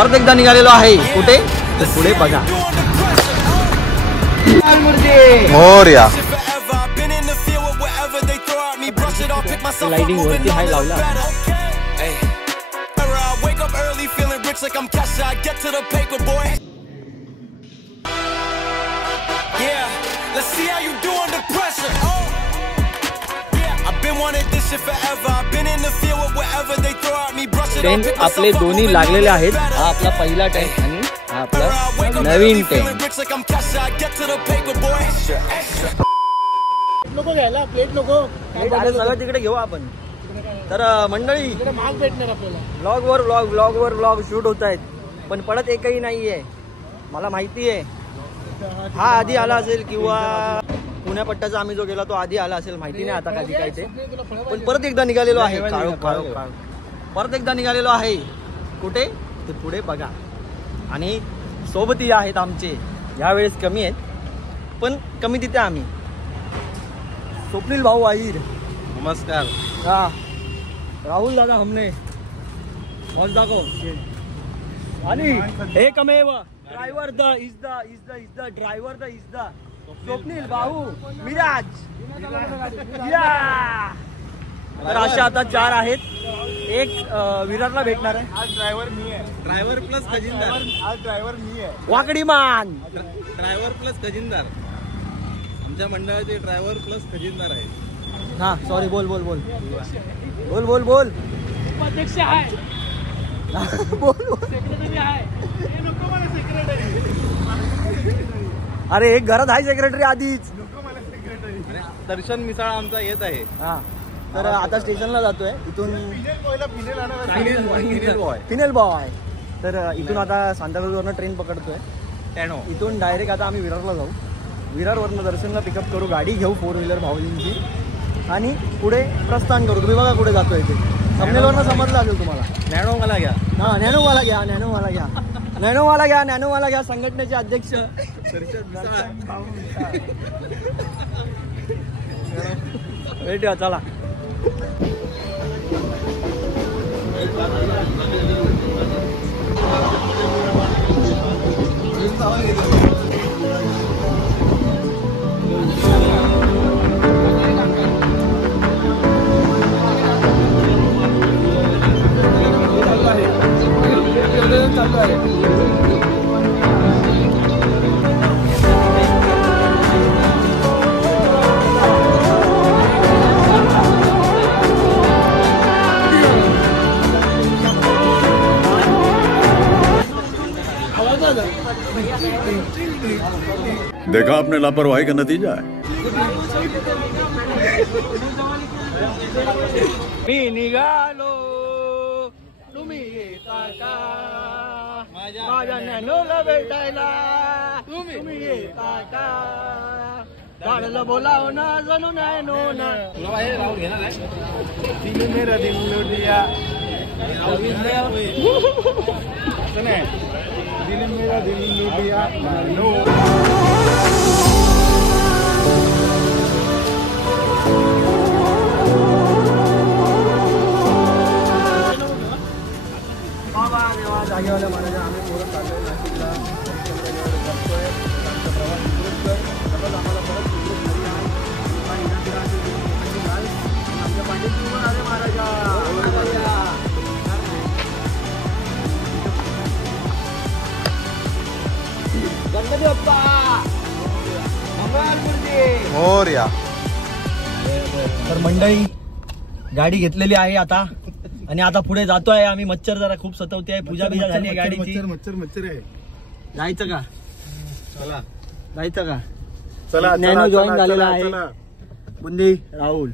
परत एकदा निघालेलो आहे. कुठे तर पुढे बघा. मोरया लाइटिंग वरती हाय लावला. Like I'm Kesha, I get to the paper, boy. Yeah, let's see how you do under pressure. Yeah, I've been wanting this shit forever. I've been in the field with whatever they throw at me. Brush it off. आपले दोन्ही लागलेले आहेत. हा आपला पहिला tank आणि हा आपला नवीन tank. Like I'm Kesha, I get to the paper, boy. नको घ्यायला प्लेट नको. सगळं तिकडे घेऊ आपण. तर मंडळी माग भेटणार आपल्याला. व्लॉग शूट होत आहेत पण पडत एकही नाहीये. मला माहिती आहे हा आधी आला असेल किंवा पुण्या पट्ट्याचा आम्ही जो गेला तो आधी आला असेल, माहिती नाही आता कधी काय ते. पण परत एकदा निघालेलो आहे. परत एकदा निघालेलो आहे. कुठे ते पुढे बघा. आणि सोबती आहेत आमचे. यावेळेस कमी आहेत पण कमी तिथे आम्ही. स्वप्नील भाऊ आहिर, नमस्कार. हा राहुल दादा हमने मौज दाखव. आणि एकमेव ड्रायव्हर इज द स्वप्नील भाऊ मिराज. तर अशा आता 4 आहेत. एक विरारला भेटणार आहे. आज ड्रायव्हर मी आहे. ड्रायव्हर प्लस खजिनदार. आज ड्रायव्हर मी आहे. वाकडी मान. ड्रायव्हर प्लस खजिनदार. आमच्या मंडळाचे ड्रायव्हर प्लस खजिनदार आहे. हा सॉरी बोल उपाध्यक्ष आहे. सेक्रेटरी आहे. नको मला सेक्रेटरी. अरे एक घरात आहे सेक्रेटरी आधीच. नको मला सेक्रेटरी. दर्शन मिसाळ आमचा येत आहे. हा तर आता स्टेशनला जातोय. इथून फिनेल बॉय. तर इथून आता सांताक्रूजवरनं ट्रेन पकडतोय. इथून डायरेक्ट आता आम्ही विरारला जाऊ. विरारवरनं दर्शनला पिकअप करू. गाडी घेऊ 4 व्हीलर भावलींची आणि पुढे प्रस्थान करू. तुम्ही बघा कुठे जातोय ते. थंबनेलवरनं समजलं असेल तुम्हाला. नॅनोवाला घ्या. हा नॅनोवाला घ्या. संघटनेचे अध्यक्ष भेटूया. चला देखा आपने लापरवाही का नतीजा है. मी निघालो तुम्ही येता का माझ्या नॅनोला भेटायला. तुम्ही येता का झाडाला बोलाव ना जणू नॅनो ना. मेरा दिल लुटिया. मेरा दिल लुटिया. जागेवाल्या महाराजा आम्ही पोरं चाललोय नाशिकला. बघतोय आमचा प्रवास सुरूच कर. तसंच आम्हाला परत सुरू घरी आहे. आमच्या पाठीशी उभं राहा रे महाराजा. गणपती बाप्पा मंगळमूर्ती मोरया. तर मंडळी गाडी घेतलेली आहे आता आणि आता पुढे जातोय आम्ही. मच्छर जरा खूप सतवते आहे. पूजा बिजा झाली आहे गाडीची. मच्छर आहे. जायचं का? चला जायचं का? चला. नॅनो जॉईन झालेला आहे. बुंदी राहुल.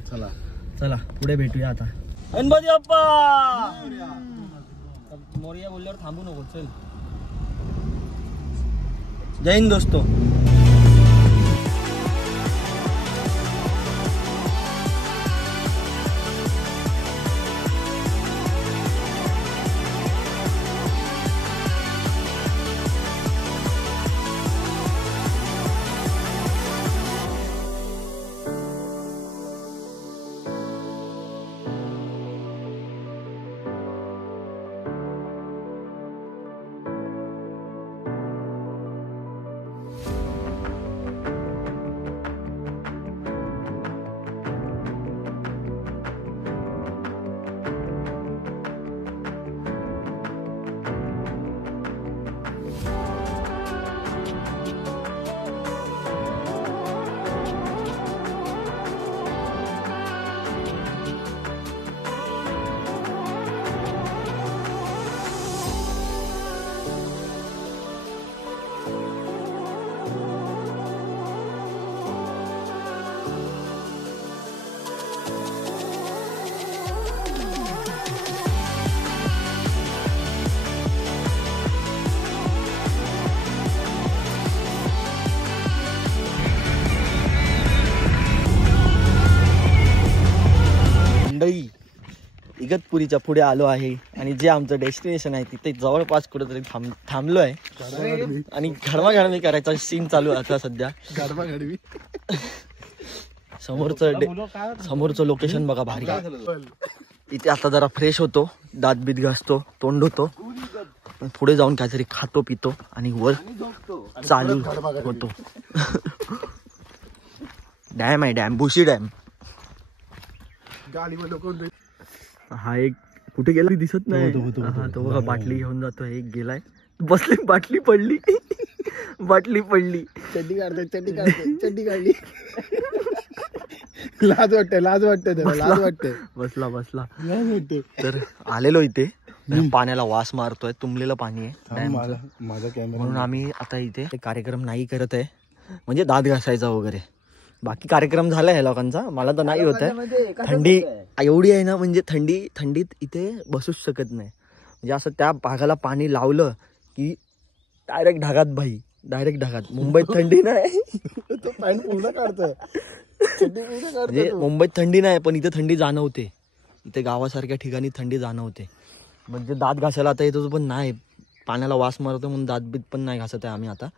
चला पुढे भेटूया आता. गणपती बाप्पा मोरया बोलल्यावर थांबू नको. चल जय हिंद दोस्तो. इगतपुरीच्या पुढे आलो आहे आणि जे आमचं डेस्टिनेशन आहे तिथे जवळपास कुठेतरी थांबलो आहे आणि घडवाघडवी करायचा सीन चालू आहे आता सध्या. समोरचं लोकेशन बघा भारी. इथे आता जरा फ्रेश होतो, दात बीत घासतो, तोंड होतो, पुढे जाऊन काहीतरी खातो पितो आणि वर चालू होतो. डॅम आहे, डॅम भुशी डॅम. हा एक कुठे गेला दिसत नाही. तो बघा बाटली घेऊन जातोय, एक गेलाय, बसली बाटली पडली. बाटली पडली, चड्डी काढली. लाज वाटते बसला. तर आलेलो इथे, पाण्याला वास मारतोय, तुंबलेलं पाणी आहे माझा कॅमेरा म्हणून आम्ही आता इथे कार्यक्रम नाही करत आहे. म्हणजे दात घासायचा वगैरे बाकी कार्यक्रम झालाय ह्या लोकांचा, मला तर नाही होत आहे. थंडी एवढी आहे ना, म्हणजे थंडीत इथे बसूच शकत नाही. म्हणजे असं त्या भागाला पाणी लावलं की डायरेक्ट ढगात भाई, डायरेक्ट ढगात. मुंबईत थंडी नाही, तो पॅन्ट पूर्ण काढतोय. म्हणजे मुंबईत थंडी नाही पण इथे थंडी जाणवते. इथे गावासारख्या ठिकाणी थंडी जाणवते. म्हणजे दात घासायला आता येतो पण नाही, पाण्याला वास मारतो म्हणून दात बीत पण नाही घासत आहे आम्ही. आता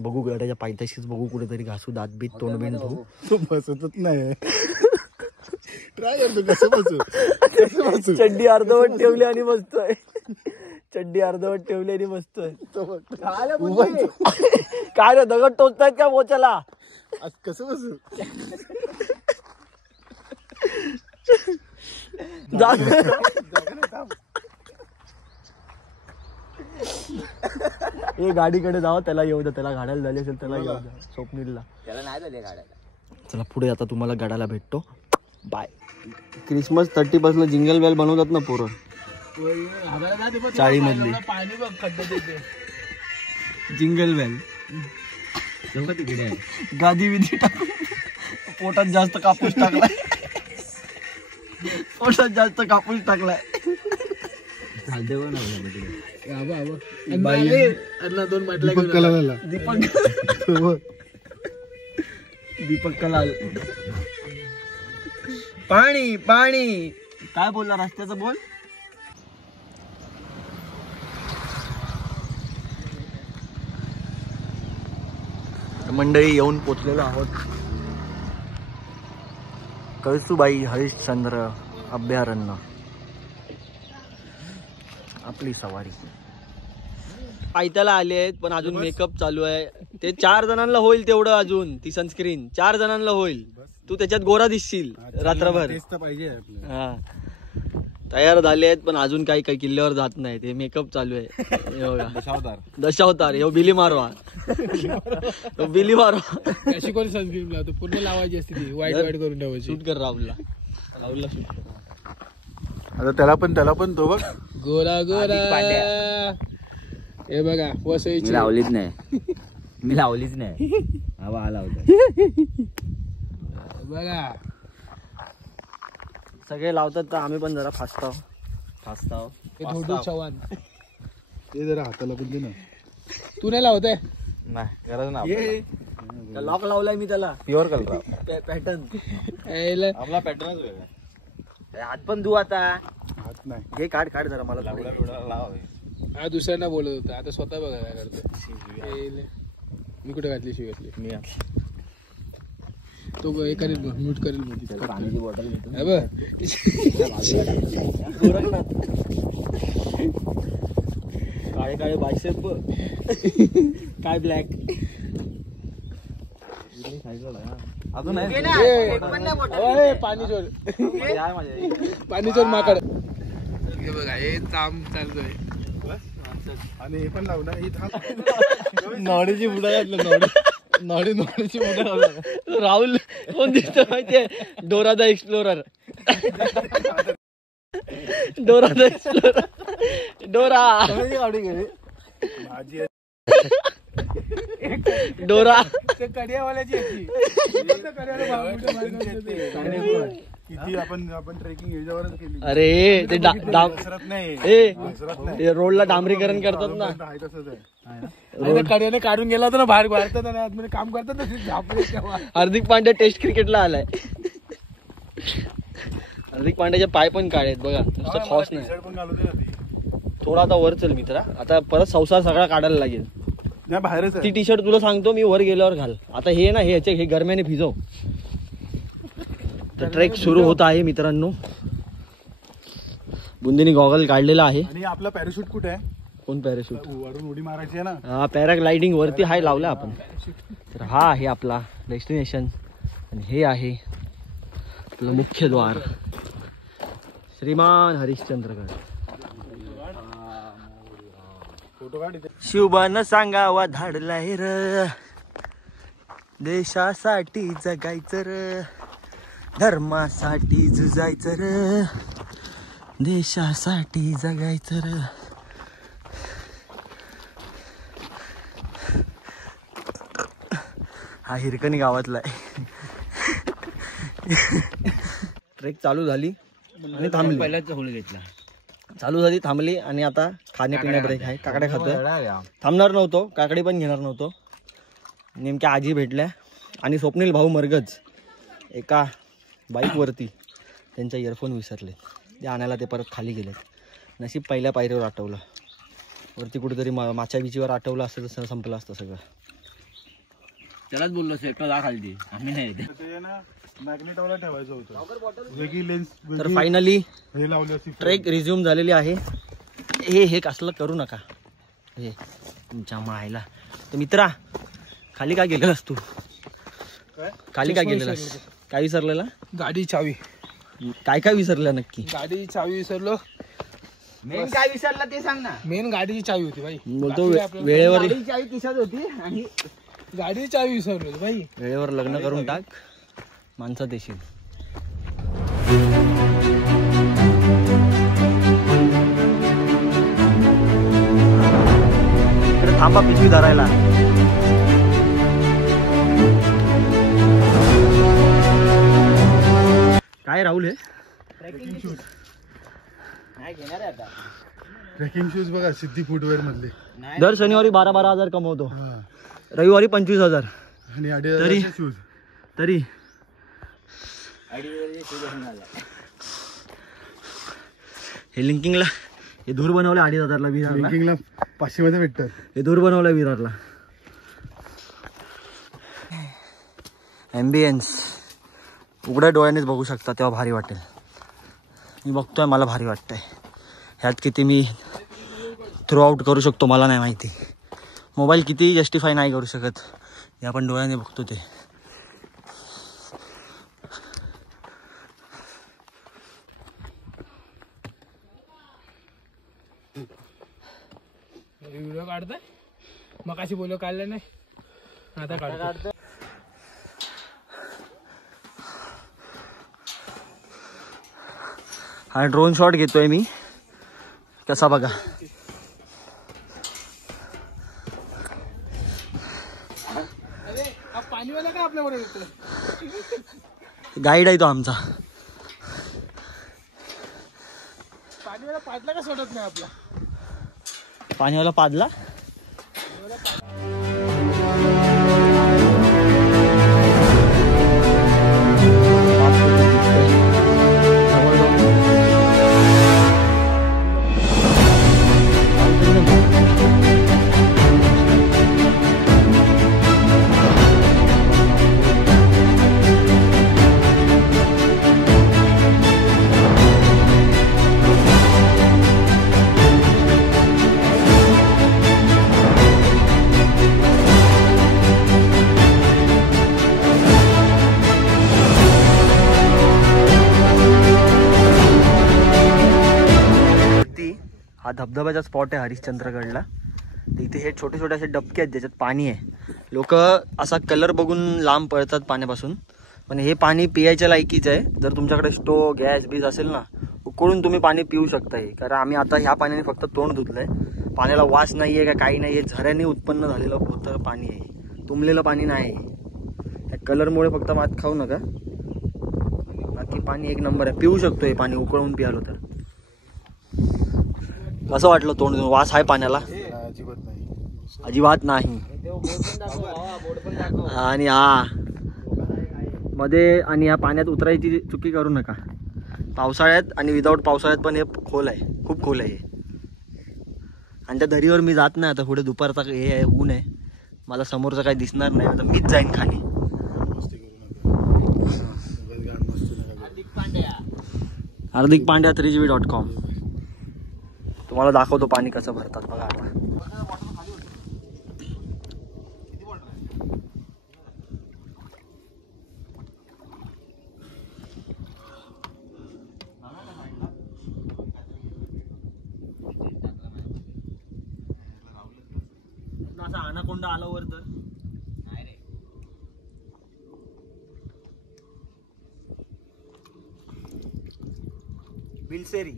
बघू गड्याच्या पायथ्याशीच बघू कुठेतरी घासू दात बीत, तोंड बिंड धुवू. तो बसतच नाही. ट्राय करतो कसं बसू. चड्डी अर्धवट ठेवली आणि बसतोय. चड्डी अर्धवट ठेवली आणि बसतोय. काय रे दगड टोचतायत का बोचाला? कसं बसू. हे गाडीकडे जावं, त्याला येऊ द्या, त्याला गाड्याला झाली असेल त्याला येऊ द्या. स्वप्नीलला त्याला नाही झाले गाड्या. चला पुढे आता तुम्हाला गाड्याला भेटतो. बाय. क्रिसमस 30 पासून जिंगल बेल बनवतात ना पोरं, चाळी मधली पाणी बघ खड्डे देते. Jingle bell. तिकडे गादी विधी टाकून पोटात जास्त कापूस टाकलाय. पोटात जास्त कापूस टाकलाय. दीपक कलाल. पाणी पाणी काय बोलला रस्त्याचं बोल. मंडळी येऊन पोचलेलो आहोत कळसुबाई हरिश्चंद्र अभयारण्य. आपली सवारी पायथ्याला आले आहेत पण अजून मेकअप चालू आहे. ते 4 जणांना होईल तेवढं, अजून ती सनस्क्रीन 4 जणांना होईल. तू त्याच्यात गोरा दिसशील रात्रभर. हा तयार झाले आहेत पण अजून काही किल्ल्यावर जात नाही. ते मेकअप चालू आहे. दशावतार हे बिली मारवा. बिली मारवा. अशी कोणी सनस्क्रीन लावतो, पूर्ण लावायची असते ती, वाईट करून ठेवायची. शूट कर राहुलला शूट कर. आता त्याला पण तो बघ गोरा हे बघा वसईची. मी लावलीच नाही. हवा आला होता. बघा सगळे लावतात तर आम्ही पण जरा फासताव. धोडू चव्हाण ते जरा हाताला पण दे ना. तू नाही लावत आहे? नाही गरज ना. लॉक लावलाय मी त्याला, प्युअर कलर पॅटर्न. आपला पॅटर्नच वेगळा. हात पण धुऊ आता. हात नाही हे काढ जरा मला लाव. हा दुसऱ्यांना बोलत होता, आता स्वतः बघा काय करतो. मी कुठे घातली शिव घातली मी. तो हे करेल म्यूट करेल. पाण्याची बॉटल काळे काळे बायसेप काय ब्लॅक. अजून पाणी चोर माकड. हे बघा हे काम चालतोय. आणि हे पण लावू ना. नॉडीची बुडा घातलं. नॉडीची बुडा लावला. राहुल कोण दिसतो माहितीये? Dora the explorer. डोरा डोरा कडियावाल्याची किती आपण ट्रेकिंग याच्यावरच केली. अरे ते नाही रोडला डांबरीकरण करतात ना. कड्याने काढून गेला होता ना बाहेर भारतात काम करतात ना. हार्दिक पांड्या टेस्ट क्रिकेटला आलाय. हार्दिक पांड्याचे पाय पण काळे आहेत बघा, नुसतं खॉस नाही. थोडा आता वर चल मित्रा, आता परत संसार सगळा काढायला लागेल. बाहेरच ती टी शर्ट तुला सांगतो मी वर गेल्यावर घाल. आता हे ना हे गरम्याने भिजव. तर ट्रेक सुरू होत आहे मित्रांनो. बुंदीने गॉगल काढलेला आहे. आणि आपला पॅराशूट कुठे आहे? कोण पॅराशूट? वरून उडी मारायची आहे ना. हा पॅराग्लायडिंग वरती हाय लावला आपण. तर हा आहे आपला डेस्टिनेशन आणि हे आहे आपलं मुख्य द्वार श्रीमान हरिश्चंद्रगड. शिवबान सांगावा धाडलाय र, देशासाठी जगायचं र, धर्मासाठी झुजायचं र, देशासाठी जगायचं र. हा हिरकणी गावातला आहे. ट्रेक चालू झाली आणि थांबली. पहिलाच होल घेतला, चालू झाली थांबली आणि आता खाण्यापिण्या ब्रेक आहे. काकड्या खातोय. थांबणार नव्हतो, काकडी पण घेणार नव्हतो. नेमक्या आजी भेटल्या आणि स्वप्नील भाऊ मरगज एका बाईकवरती त्यांचा इयरफोन विसरले. ते आणायला ते परत खाली गेलेत. नशीब पहिल्या पायरीवर आठवलं, वरती कुठेतरी माच्या बिचीवर आठवलं असतं तर संपलं असतं सगळं. त्यालाच बोललो सेटला जा खाली, आम्ही नाही. मॅग्नेटॉला ठेवायचं होतं. वेगळी लेन्स तर फायनली हे लावली असती. ट्रेक रिझ्यूम झालेली आहे. हे कसलं करू नका हे तुमच्या मायला. तर मित्रा खाली का गेलेलास तू? खाली का गेलेलास? काय विसरलेला? गाडी चावी. काय काय विसरलं नक्की? गाडी चावी विसरलो. मेन काय विसरला ते सांग ना. मेन गाडीची चावी होती भाई. बोलतो वेळेवर चावी खिशात होती आणि गाडीची चावी विसरलो भाई. वेळेवर लग्न करून टाक, माणसात येशील. थांबा पिशवी धरायला. काय राहुल हे? ट्रेकिंग शूज बघा, सिद्धी फुटवेअर मधले. दर शनिवारी 12,000 कमवतो, रविवारी 25,000. आणि तरी शूज तरी हे लिंकिंगला हे धूर बनवलं 2,500ला विरारला. लिंकिंगला 500 मध्ये भेटतात. हे धूर बनवलं विरारला. ॲम्बियन्स उघड्या डोळ्यानेच बघू शकता तेव्हा भारी वाटेल. मी बघतोय, मला भारी वाटतंय. ह्यात किती मी थ्रू आउट करू शकतो मला नाही माहिती. मोबाईल किती जस्टिफाय नाही करू शकत. हे आपण डोळ्याने बघतो ते. व्हिडिओ काढताय मग अशी बोललो काढलं नाही, आता काढतो. हा ड्रोन शॉट घेतोय मी, कसा बघा. अरे हा पाणीवाला काय आपल्याबरोबर येतो? गाईड आहे तो आमचा. पाणीवाला पाडला का सोडत नाही आपला? पाणीवाला पादला. हा धबधब्याचा स्पॉट आहे हरिश्चंद्रगडला. इथे हे छोटे छोटे असे डबके आहेत ज्याच्यात पाणी आहे. लोक असा कलर बघून लांब पळतात पाण्यापासून, पण हे पाणी पियायच्या लायकीचं आहे. जर तुमच्याकडे स्टोव गॅस बीज असेल ना, उकळून तुम्ही पाणी पिऊ शकताय. कारण आम्ही आता ह्या पाण्याने फक्त तोंड धुतलंय. पाण्याला वास नाही आहे का काही नाही आहे, झऱ्याने उत्पन्न झालेलं होतं पाणी आहे, तुंबलेलं पाणी नाही आहे. त्या कलरमुळे फक्त मात खाऊ नका, बाकी पाणी एक नंबर आहे. पिऊ शकतो हे पाणी उकळून पियालो तर. कसं वाटलं तोंड? वास आहे पाण्याला? अजिबात नाही. आणि हा मध्ये आणि या पाण्यात उतरायची चुकी करू नका. पावसाळ्यात आणि विदाऊट पावसाळ्यात पण हे खोल आहे, खूप खोल आहे. आणि त्या दरीवर मी जात नाही आता, पुढे दुपारचा हे आहे, ऊन आहे, मला समोरचं काही दिसणार नाही, तर मीच जाईन खाली. हार्दिक पांड्या 3gb.com. तुम्हाला दाखवतो पाणी कसं भरतात बघा आता. असा अनाकोंडा आला वर तर बिलसेरी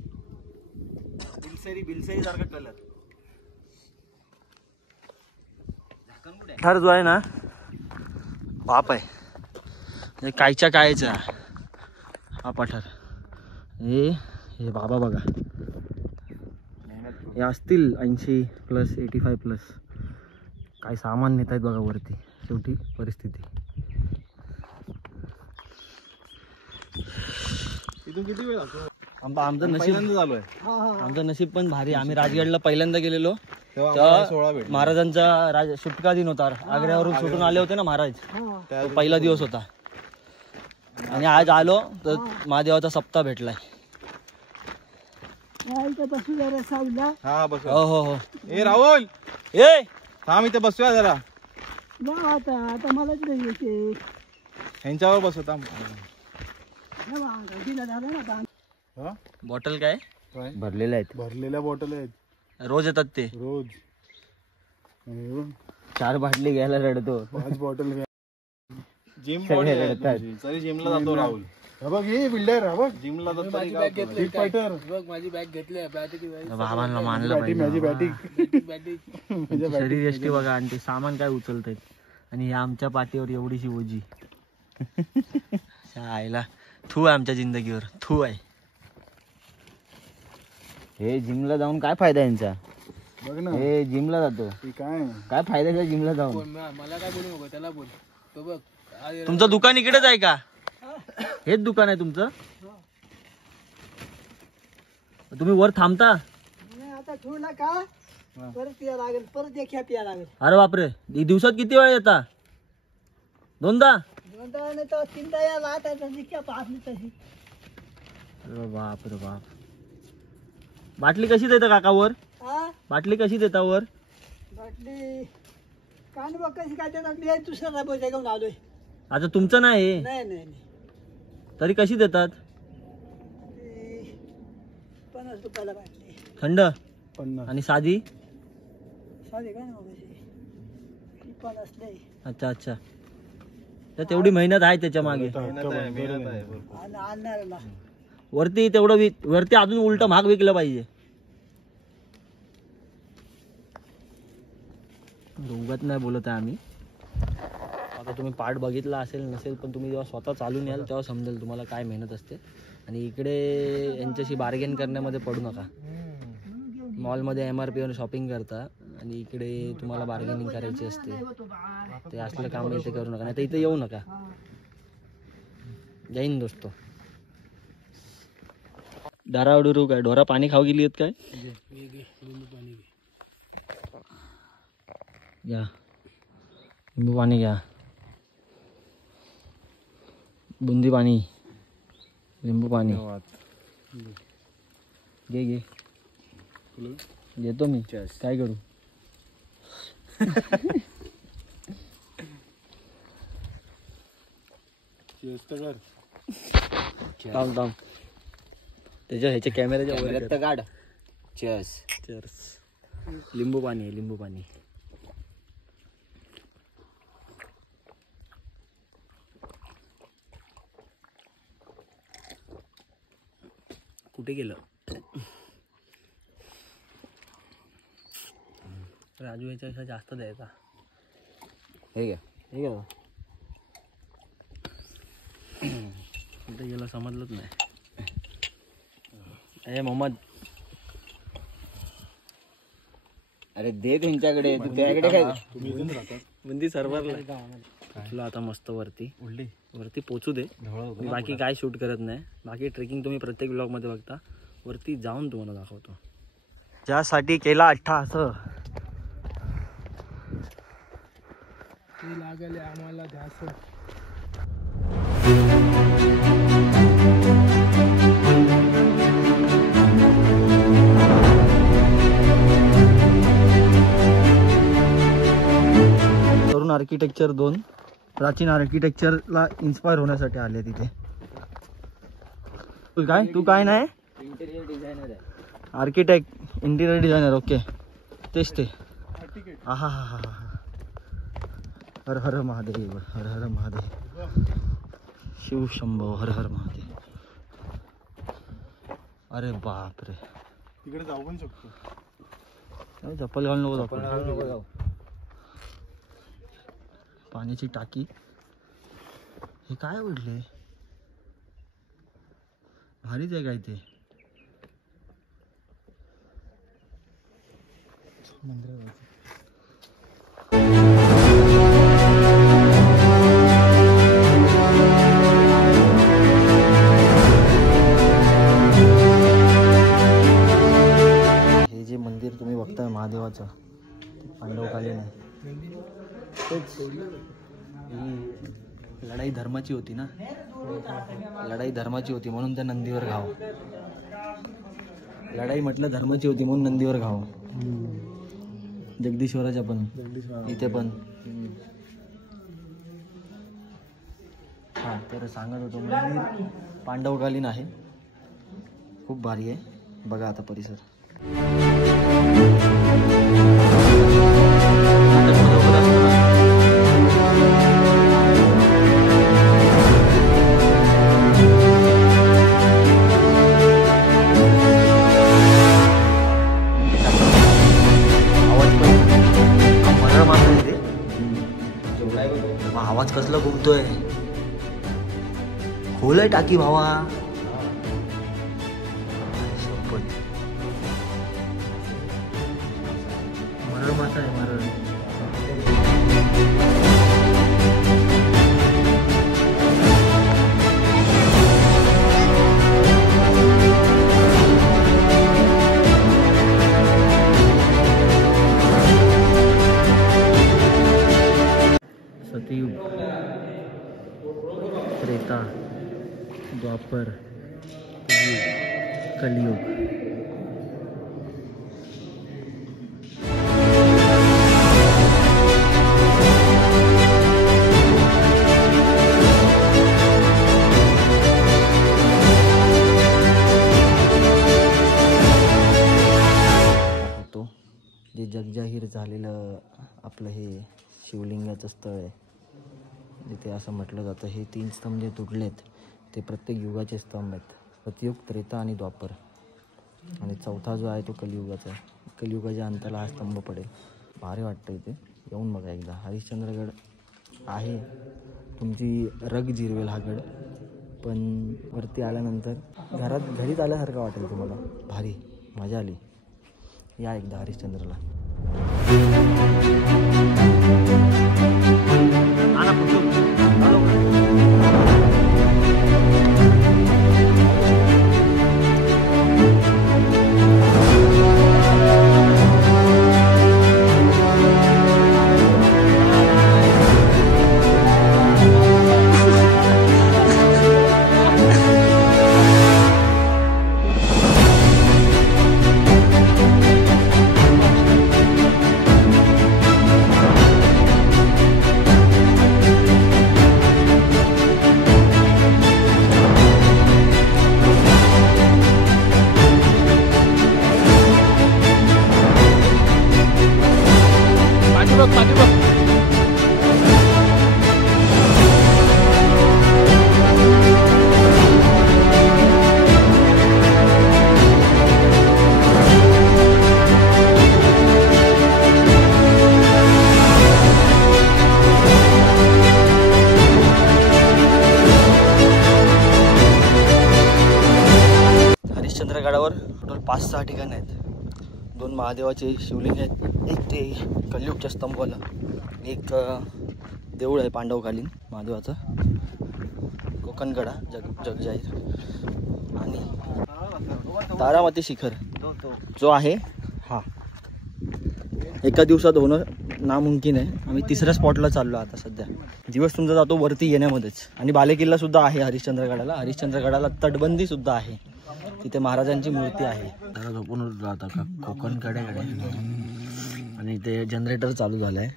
सारखा कलर. पठार जो आहे ना बाप आहे, कायच्या कायचा हा पठार. हे बाबा बघा, हे असतील 80+ 85+. काय सामान नेत आहेत बघा वरती. शेवटी परिस्थिती. इथून किती वेळ लागतो? आमचं नशीब चालू आहे. आमचं नशीब पण भारी. आम्ही राजगडला पहिल्यांदा गेलेलो तेव्हा 16 भेटले. महाराजांचा सुटका दिन होता. आग्र्यावरून सुटून आले होते ना महाराज, तो पहिला दिवस होता. आणि आज आलो तर महादेवाचा सप्ताह भेटलाय. हा बस. हो. ए राहुल, ए थांब इथे बसूया जरा. आता मलाच नाही येते. ह्यांच्यावर बसू थांब. बॉटल काय भरलेले आहेत. भरलेल्या बॉटल आहेत, रोज येतात ते. रोज 4 बाटली घ्यायला रडतो. 5 बॉटल. जिम सगळे रडतात. तरी जिमला जातो राहुल. बघ हे बिल्डर, बघ जिमला जातो. माझी बॅग घेतली, बघ माझी बॅग घेतली. बाबांना मानलं पाहिजे. माझी बॅटिंग. शरीर यष्टी बघा, आणि ते सामान काय उचलतायत, आणि हे आमच्या पाठीवर एवढीशी ओजी. आईला थू आहे आमच्या जिंदगीवर, थू आहे. हे जिमला जाऊन काय फायदा यांचा? बघ ना, हे जिमला जातो, काय फायदा त्या जिमला जाऊन? मला काय बोलू नको, त्याला बोल. तो बघ तुमचं दुकान इकडेच आहे का? हेच दुकान आहे तुमचं? तुम्ही वर थांबता? आता ठेवला का परत या लागेल, परत एक ह्या लागेल. अरे बापरे, दिवसात किती वेळा येता? 2दा? 2दा नाही तर 3दा याला. आता तशी तशी. अरे बाप रे बाप. बाटली कशी देता काका वर? हा बाटली कशी देता वर? बाटली कान बघ कशी काय देतात. मी दुसऱ्या पैसे घेऊन आलोय. आता तुमचं नाही नाही तरी कशी देतात? 50 रुपयाला बाटली. थंड 50. आणि साधी? साधी काय ना 50 नाही. अच्छा. तर तेवढी मेहनत आहे त्याच्या मागे. आणणाऱ्याला वरती तेवढं वरती अजून उलट महाग विकलं पाहिजे. उगाच नाही बोलत आहे आम्ही. आता तुम्ही पार्ट बघितला असेल नसेल, पण तुम्ही जेव्हा स्वतः चालून याल तेव्हा समजेल तुम्हाला काय मेहनत असते. आणि इकडे यांच्याशी बार्गेन करण्यामध्ये पडू नका. मॉलमध्ये MRP वर शॉपिंग करता आणि इकडे तुम्हाला बार्गेनिंग करायची असते. ते असलं काम इथे करू नका, नाही तर इथे येऊ नका. जय हिंद दोस्तो. डरावडुरू काय ढोरा पाणी खाऊ गेली आहेत काय? घ्या लिंबू पाणी, घ्या बुंदी पाणी, लिंबू पाणी घे देतो मी. काय करू? थांब त्याच्या ह्याच्या कॅमेऱ्याच्या वर काढ. चेस. लिंबू पाणी, लिंबू पाणी. कुठे गेलं राजू? याच्यापेक्षा जास्त द्यायचा. हे घ्या. कुठे गेलं समजलंच नाही. ए मोहम्मद, अरे दे त्यांच्याकडे, तू त्याकडे काय? बुंदी सर्व्हरला उठलो आता मस्त वरती पोचू दे. मी बाकी काय शूट करत नाही. बाकी ट्रेकिंग तुम्ही प्रत्येक ब्लॉग मध्ये बघता. वरती जाऊन तुम्हाला दाखवतो. ज्यासाठी केला अठ्ठा असं ते लागले आम्हाला ध्यास. तरुण आर्किटेक्चर 2 प्राचीन आर्किटेक्चरला इन्स्पायर होण्यासाठी आले तिथे. तू काय नाही इंटेरियर डिझायनर आहे. Architect interior designer. ओके तेच ते. हा हा हा हा. हर हर महादेव हर हर महादेव शिव शंभो हर हर महादेव. अरे बाप रे तिकडे जाऊ पण शकतो. चप्पल घालून नको जाऊ. पाण्याची टाकी. हे काय उडले भारीच आहे काय ते. हे जे मंदिर तुम्ही बघताय महादेवाचं ते पांडवकालीन आहे. तेच ही लढाई धर्माची होती ना. लढाई धर्माची होती म्हणून त्या नंदीवर घाव. लढाई म्हटलं धर्माची होती म्हणून नंदीवर घाव. जगदीश्वराच्या पण इथे पण. हा तर सांगत होतो मंदिर पांडवकालीन आहे. खूप भारी आहे. बघा आता परिसर. आवाज कसला घुमतोय. खोल आहे टाकी भावा. मरळ मासा आहे मरळ. सतयुग त्रेता द्वापर कलियुग. जे जगजाहीर झालेलं आपलं हे शिवलिंगाचं स्थळ आहे जिथे असं म्हटलं जातं हे 3 स्तंभ जे तुटलेत ते प्रत्येक युगाचे स्तंभ आहेत. सतयुग त्रेता आणि द्वापर. आणि चौथा जो आहे तो कलियुगाचा आहे. कलियुगाच्या अंताला हा स्तंभ पडेल. भारी वाटतं इथे येऊन बघा एकदा. हरिश्चंद्रगड आहे. तुमची रग जिरवेल हा गड. पण वरती आल्यानंतर घरीच आल्यासारखं वाटेल तुम्हाला. भारी मजा आली. या एकदा हरिश्चंद्रला. गडावर टोटल 5-6 ठिकाण आहेत. 2 महादेवाचे शिवलिंग आहेत. एक ते कलियुगच्या स्तंभाला एक देऊळ आहे पांडवकालीन महादेवाचं, कोकणकडा जगजाहीर, आणि तारामती शिखर जो आहे हा एका दिवसात होणं नामुमकिन आहे. आम्ही तिसऱ्या स्पॉटला चाललो आता सध्या. दिवस तुमचा जातो वरती येण्यामध्येच. आणि बालेकिल्ला सुद्धा आहे हरिश्चंद्रगडाला. हरिश्चंद्रगडाला तटबंदी सुद्धा आहे, तिथे महाराजांची मूर्ती आहे. जरा झोपून राहता का कोकणकड्याकडे, आणि ते जनरेटर चालू झालंय.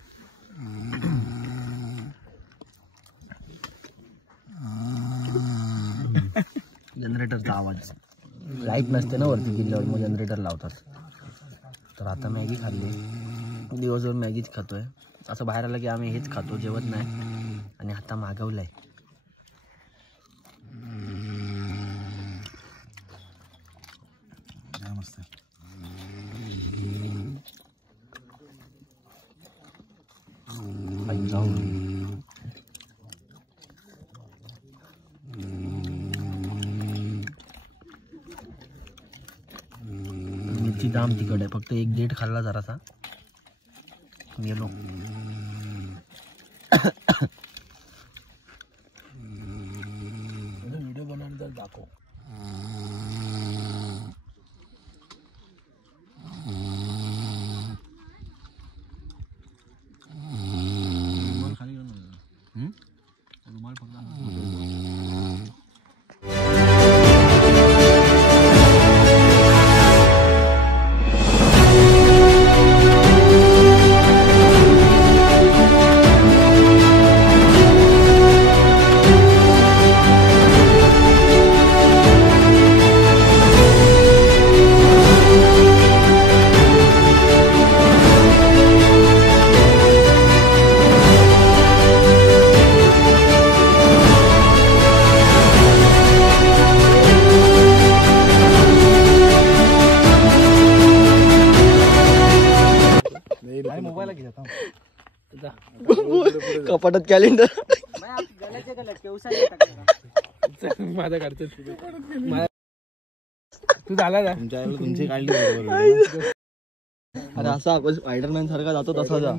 जनरेटरचा आवाज. लाईट नसते ना वरती किल्ल्यावर, मग जनरेटर लावतात. तर आता मॅगी खाल्ली, दिवसभर मॅगीच खातोय. असं बाहेर आलं की आम्ही हेच खातो, जेवत नाही. आणि आता मागवलंय. मिरची जाम तिखट आहे, फक्त एक देठ खाल्ला जरासा गेलो. व्हिडिओ बनवून दाखव. कपाटात कॅलेंडर माझा काढतो तू झाला ना तुमची काढली बरोबर. अरे असा आपण स्पायडरमॅन सारखा जातो तसा जा.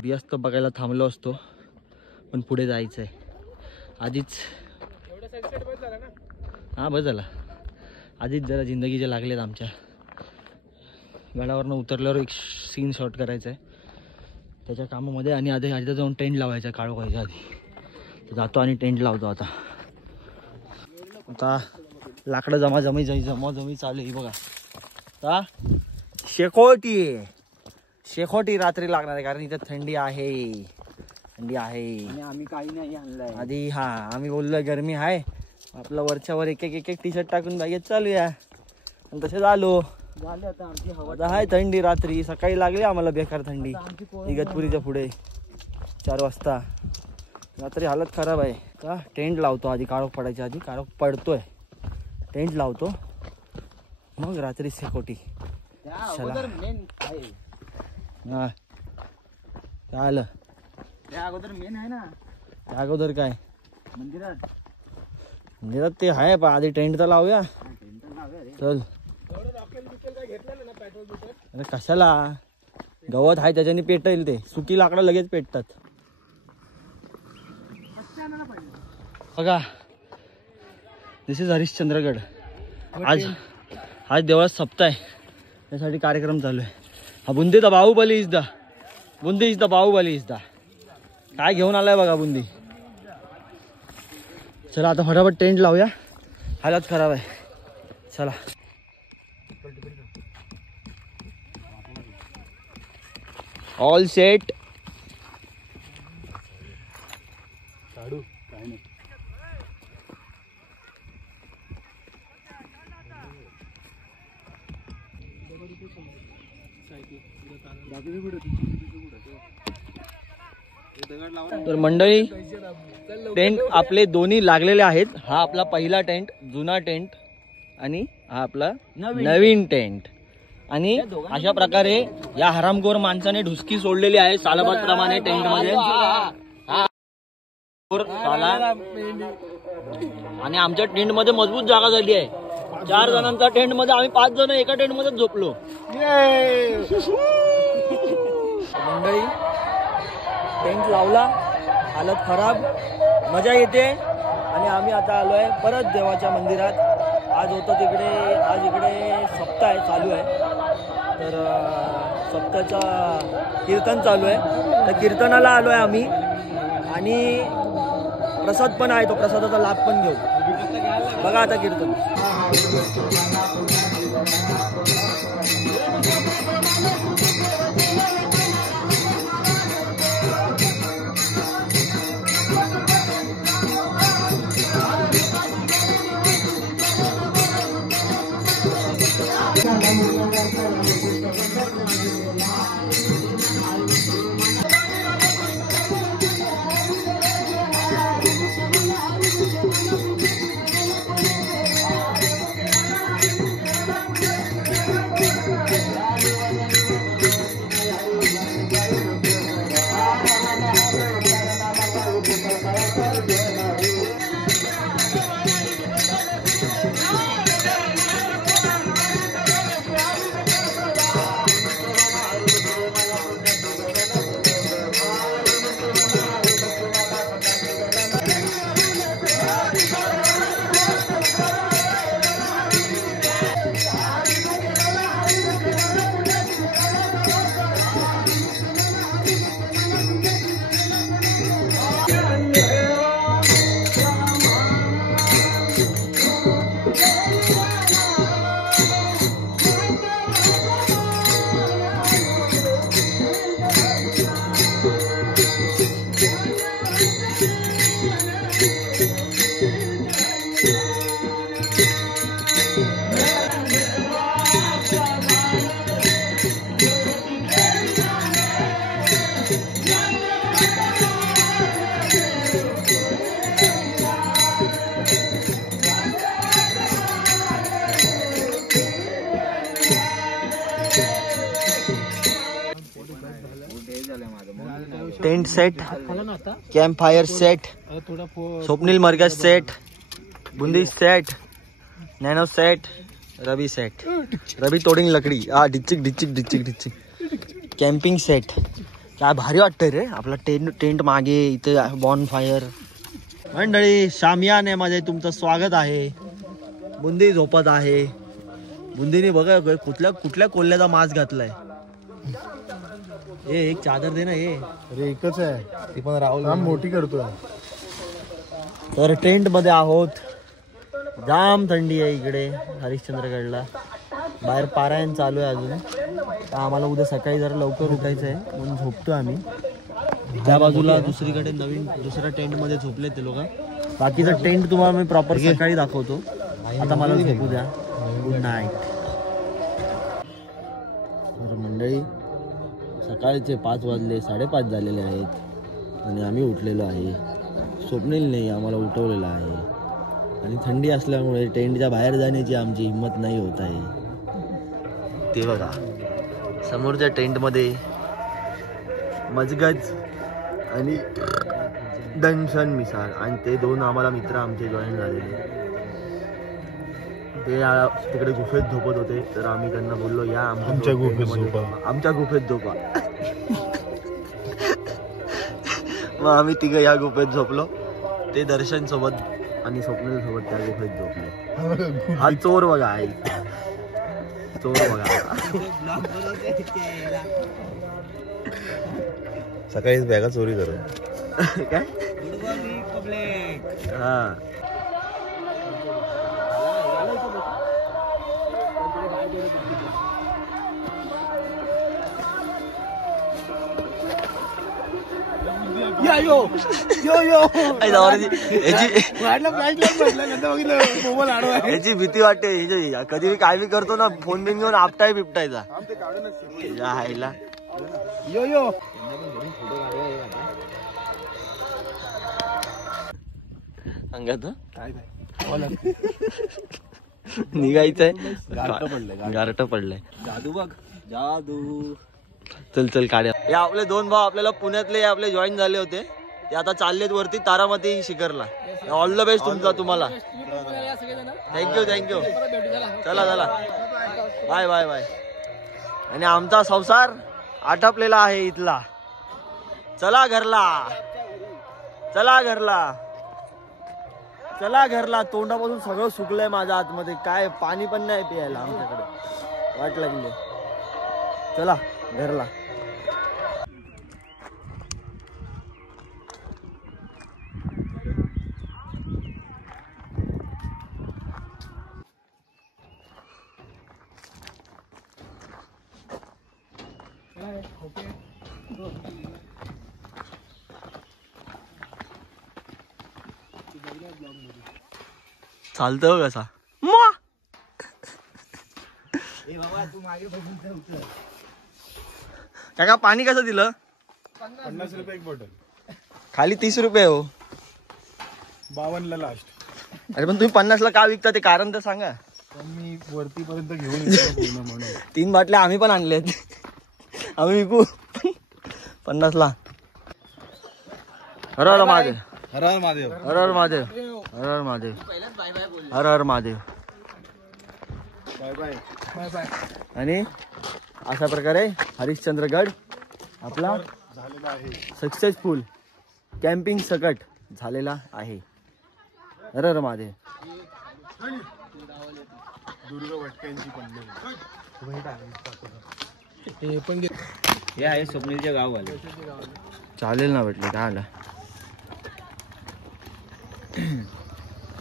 बियास्त बघायला थांबलो असतो, पण पुढे जायचं आहे आधीच. हां बस झाला. आधीच जरा जिंदगीचे लागलेत आमच्या. गडावरनं उतरल्यावर एक सीन शॉट करायचा आहे त्याच्या कामामध्ये, आणि आधी आधी जाऊन टेंट लावायचा काळो व्हायच्या आधी. जातो आणि टेंट लावतो. आता लाकडं जमाजमी चालू आहे बघा. आता शेकोटी रात्री लागणार आहे, कारण इथं थंडी आहे. आम्ही काही नाही आणलंय आधी. हा आम्ही बोललो गरमी आहे, आपलं वरच्यावर एक एक टी शर्ट टाकून बॅगेत चालूया. आणि तसे झालो. आता आहे थंडी रात्री. सकाळी लागली आम्हाला बेकार थंडी इगतपुरीच्या पुढे 4 वाजता. रात्री हालत खराब आहे. का टेंट लावतो आधी, काळोख पडायच्या आधी. काळोख पडतोय, टेंट लावतो, मग रात्री शेकोटी. हा काय आलं त्या अगोदर मेन आहे ना. त्या अगोदर काय मंदिरात ते आहे, पण आधी टेंट तर लावूया. चल. अरे कशाला, गवत आहे त्याच्याने पेटेल. ते सुकी लाकडं लगेच पेटतात बघा. This is Harishchandragad. आज देवळात सप्ताह आहे, त्यासाठी कार्यक्रम चालू आहे. हा बुंदी the Baahubali is the Baahubali is the. काय घेऊन आलाय बघा बुंदी. चला आता फटाफट टेंट लावूया, हालत खराब आहे. चला. All set. तर मंडळी टेंट आपले दोन्ही लागलेले आहेत. हा आपला पहिला टेंट, जुना टेंट, आणि हा आपला नवीन टेंट. आणि अशा प्रकारे या हरामखोर माणसाने ढुसकी सोडलेली आहे सालाबाद प्रमाणे टेंट मध्ये. आणि आमच्या टेंट मध्ये मजबूत जागा झाली आहे. 4 जणांचा टेंट मध्ये आम्ही 5 जण एका टेंट मध्ये झोपलो. मंडळी टेंट लावला, हालत खराब, मजा येते. आणि आम्ही आता आलोय परत देवाच्या मंदिरात. आज होतं तिकडे, आज इकडे सप्ताह आहे, चालू आहे. तर सप्ताहचा कीर्तन चालू आहे. तर कीर्तनाला आलोय आम्ही. आणि प्रसाद पण आहे, तो प्रसादाचा लाभ पण घेऊ. बघा आता कीर्तन. Tent set, camp fire set, Swapnil Margaj set, boondi set, nano set, Ravi set, Ravi तोडिंग लकडी. हा डिचिक डिचिक डिचिक डिचिक कॅम्पिंग सेट. काय भारी वाटतंय रे आपला टेंट मागे, इथे बॉन फायर. मंडळी शामियानेमध्ये तुमचं स्वागत आहे. बुंदी झोपत आहे. बुंदीने बघा कुठल्या कोल्ह्याचा मांस घातलाय. एक चादर दे ना. अरे एकच आहे ती, पण राहुल मोठी करतोय. तर टेंट मध्ये आहोत. जाम थंडी आहे इकडे हरिश्चंद्रगडला. बाहेर पारायण चालू आहे अजून. तर आम्हाला उद्या सकाळी जरा लवकर उठायचं आहे म्हणून झोपतो आम्ही. त्या बाजूला दुसरीकडे दुसऱ्या टेंट मध्ये झोपले ते लोक. बाकीचा टेंट तुम्हाला मी प्रॉपर सकाळी दाखवतो. आता मला झोपू द्या. Good night. मंडळी सकाळचे 5 वाजले, 5:30 झालेले आहेत आणि आम्ही उठलेलो आहे. स्वप्नीलने आम्हाला उठवलेलं आहे. आणि थंडी असल्यामुळे टेंटच्या बाहेर जाण्याची आमची हिंमत नाही होत आहे. ते बघा समोरच्या टेंटमध्ये मजगज आणि दनशन मिसाळ आणि ते 2 आम्हाला मित्र आमचे जॉईन झालेले. ते तिकडे गुफेत झोपत होते. तर आम्ही त्यांना बोललो या आमच्या गुफेत झोपा. मग आम्ही तिघं या गुफेत झोपलो. ते दर्शन सोबत आणि स्वप्नील सोबत त्या गुफेत झोपले. हा चोर बघा आहे. चोर बघा. सकाळीच बॅगा चोरी करू काय. हा याची भीती वाटते. कधी काय बी करतो ना, फोन बिन घेऊन आपटाय बिपटायचा. सांगत निघायचंय. गारट पडलंय. जादू बघ, जादू. चल चल काढ्या. हे आपले 2 भाऊ आपल्याला पुण्यातले आपले जॉईन झाले होते, ते आता चाललेत वरती तारामती शिखरला. ऑल द बेस्ट तुम्हाला. Thank you thank you. चला चला बाय बाय बाय. आणि आमचा संसार आटपलेला आहे इथला. चला घरला, चला घरला, चला घरला. तोंडापासून सगळं सुकलंय माझ्या आतमध्ये, काय पाणी पण नाही प्यायला आमच्याकडे. वाट लागली. चला घरला. चालतं कसा काका. पाणी कसं दिलं? 50 रुपये एक बॉटल. खाली 30 रुपये हो. 52 ला लास्ट. अरे पण तुम्ही 50 ला का विकता ते कारण तर सांगा. मी वरती पर्यंत घेऊन येतो पूर्ण म्हणून. 3 बाटल्या आम्ही पण आणल्यात. आम्ही विकू 50 ला. Har Har Mahadev. Har Har Mahadev. Har Har Mahadev. Har Har Mahadev. Har Har Mahadev. Bye bye. Bye bye. आणि अशा प्रकारे हरिश्चंद्रगड आपला झालेला आहे. सक्सेसफुल कॅम्पिंग सकट झालेला आहे. हर हर महादेव. दुर्ग भटक्यांची हे पण घे. हे आहे स्वप्नीलचे गाव आले. चालेल ना भेटले काय आलं.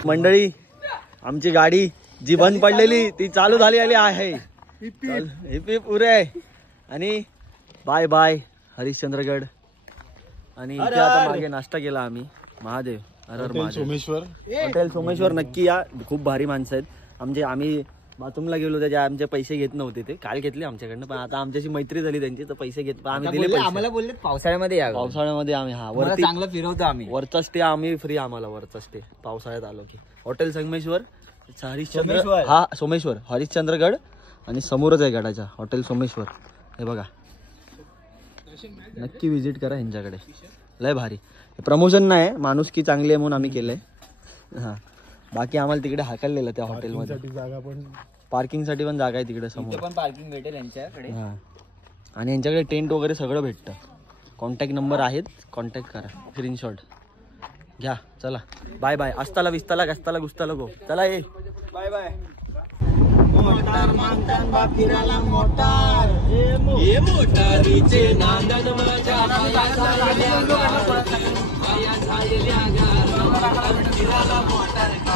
मंडळी आमची गाडी जी बंद पडलेली ती चालू झाली आहे. पुरे. आणि बाय बाय हरिश्चंद्रगड. आणि इथे आता मागे नाश्ता केला आम्ही. महादेव. हर हर महादेव. सोमेश्वर. हॉटेल सोमेश्वर नक्की या. खूप भारी माणसं आहेत. आम्ही बाथरूमला गेलो त्याच्या आमचे पैसे घेत नव्हते, ते काल घेतले आमच्याकडनं. पण आता आमच्याशी मैत्री झाली त्यांची तर पैसे घेत आम्ही दिले पैसे. आम्हाला बोलले पावसाळ्यामध्ये या. पावसाळ्यामध्ये आम्ही वरती चांगलं फिरवतो आम्ही. वरचा स्टे आम्ही फ्री. आम्हाला वरचा स्टे पावसाळ्यात आलो की. हॉटेल संगमेश्वर हरिश्चंद्र. हा सोमेश्वर हरिश्चंद्रगड आणि समोरच आहे गडाच्या हॉटेल सोमेश्वर. हे बघा नक्की विजिट करा यांच्याकडे. लय भारी. प्रमोशन नाही, माणुसकी चांगली आहे म्हणून आम्ही केलंय. हा बाकी आम्हाला तिकडे हाकललेलं त्या हॉटेलमध्ये. जागा पण पार्किंगसाठी पण जागा आहे तिकडे समोर. पण पार्किंग भेटेल यांच्याकडे. हा आणि यांच्याकडे टेंट वगैरे सगळं भेटतं. कॉन्टॅक्ट नंबर आहेत, कॉन्टॅक्ट करा. स्क्रीनशॉट घ्या. चला बाय बाय. अस्ताला विस्ताला गस्ताला गुस्ताला गो. चला ये बाय बाय. मोटार मानतान बा फिराला मोटार. हे मोटारीचे नांदन माझ्या फिराला मोटार.